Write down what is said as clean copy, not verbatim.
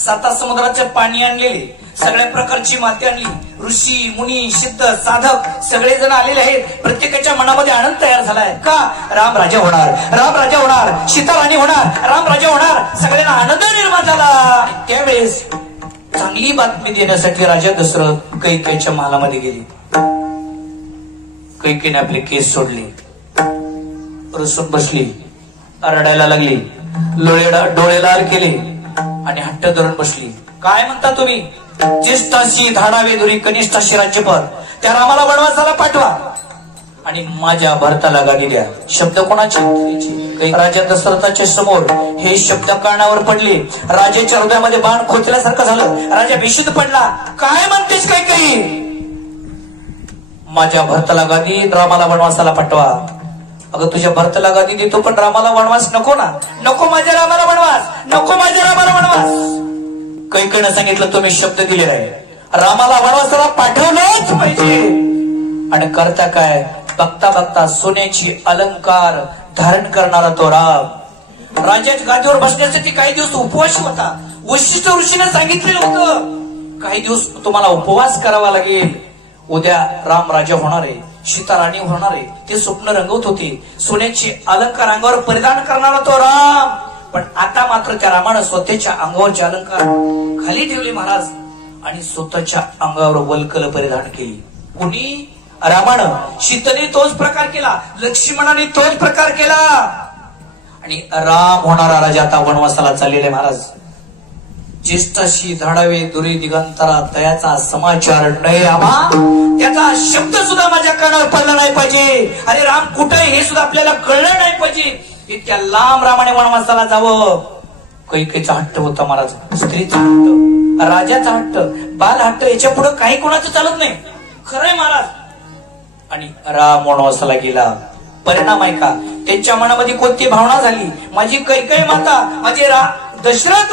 7 समुद्राचे पाणी आणलेले, सगळ्या प्रकारची माती आणली, ऋषी मुनी सिद्ध साधक सगळे जण आलेले आहेत. प्रत्येकाच्या मनामध्ये आनंद तयार झालाय का राम राजा होणार, राम राजा होणार, सीता राणी होणार, राम राजा होणार. सगळ्यांना आनंद निर्माण झाला. त्यावेळेस चांगली बातमी देण्यासाठी राजा दशरथ कैकेयीच्या महालामध्ये गेले. कैकेयीने आपले केस सोडले, रुसून बसली, रडायला लागली, डोळे लाल केले आणि हट्ट धरून बसली. काय म्हणता तुम्ही? ज्येष्ठाशी धाडावे धुरी, कनिष्ठाशी राज्यपद, त्या रामाला वनवासाला पाठवा आणि माझ्या भरताला गादी द्या. शब्द कोणाचे? राजा दशरथाच्या समोर हे शब्द कानावर पडले. राजाच्या हृदयामध्ये बाण खोचल्यासारखं झालं. राजा भीषित पडला. काय म्हणतेस कैकेयी? माझ्या भरताला गादी, रामाला वनवासाला पाठवा. अगं तुझ्या भरताला गादी देतो पण रामाला वनवास नको ना. नको माझ्या रामाला वनवास, नको माझ्या रामाला वनवास. कैकेयीने सांगितलं तुम्ही शब्द दिलेला आहे, रामाला वनवासाला पाठवलंच पाहिजे. आणि करता काय? बघता बघता सोन्याची अलंकार धारण करणारा तो राम राजाच्या गादीवर बसण्यासाठी काही दिवस उपवास होता. वशिष्ठ ऋषीने सांगितलेलं होतं काही दिवस तुम्हाला उपवास करावा लागेल. उद्या राम राजा होणार आहे, सीता राणी होणार आहे, ते स्वप्न रंगवत होते. सोन्याचे अलंकार अंगावर परिधान करणारा तो राम. पण आता मात्र त्या रामानं स्वतःच्या अंगावरचे अलंकार खाली ठेवले महाराज आणि स्वतःच्या अंगावर वल्कल परिधान केली. कुणी? रामानं. सीतेने तोच प्रकार केला, लक्ष्मणाने तोच प्रकार केला आणि राम होणारा राजा आता वनवासाला चाललेले महाराज. ज्येष्ठाशी धाडावे दुरी दिगंतरा, तयाचा समाचार नाही आम्हा, त्याचा शब्द सुद्धा माझ्या कानावर पडला नाही पाहिजे. अरे राम कुठे हे सुद्धा आपल्याला कळलं नाही पाहिजे. इतक्या लांब रामाने वनवासाला जावं. कैकेयीचा हट्ट होता महाराज, स्त्रीचा हट्ट, राजाचा हट्ट, बाल हट्ट, याच्या पुढे काही कोणाचं चालत नाही. खरंय महाराज. आणि राम वनवासाला गेला. परिणाम आहे का? त्यांच्या मनामध्ये कोणती भावना झाली? माझी कैकेयी माता, माझे दशरथ